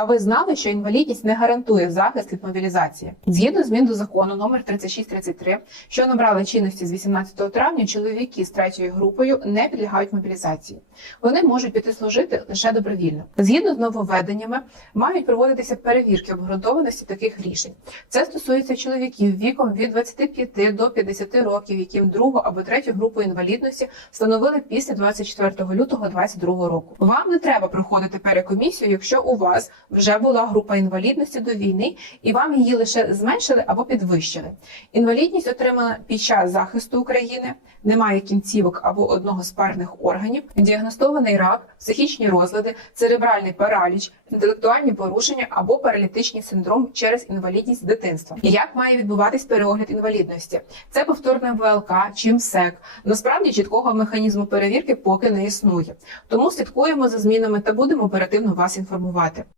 А ви знали, що інвалідність не гарантує захист від мобілізації? Згідно змін до закону номер 3633, що набрали чинності з 18 травня, чоловіки з третьою групою не підлягають мобілізації. Вони можуть піти служити лише добровільно. Згідно з нововведеннями, мають проводитися перевірки обґрунтованості таких рішень. Це стосується чоловіків віком від 25 до 50 років, яким другу або третю групу інвалідності встановили після 24 лютого 2022 року. Вам не треба проходити перекомісію, якщо у вас вже була група інвалідності до війни, і вам її лише зменшили або підвищили. Інвалідність отримана під час захисту України, немає кінцівок або одного з парних органів, діагностований рак, психічні розлади, церебральний параліч, інтелектуальні порушення або паралітичний синдром через інвалідність дитинства. Як має відбуватись переогляд інвалідності? Це повторне ВЛК чи МСЕК. Насправді чіткого механізму перевірки поки не існує. Тому слідкуємо за змінами та будемо оперативно вас інформувати.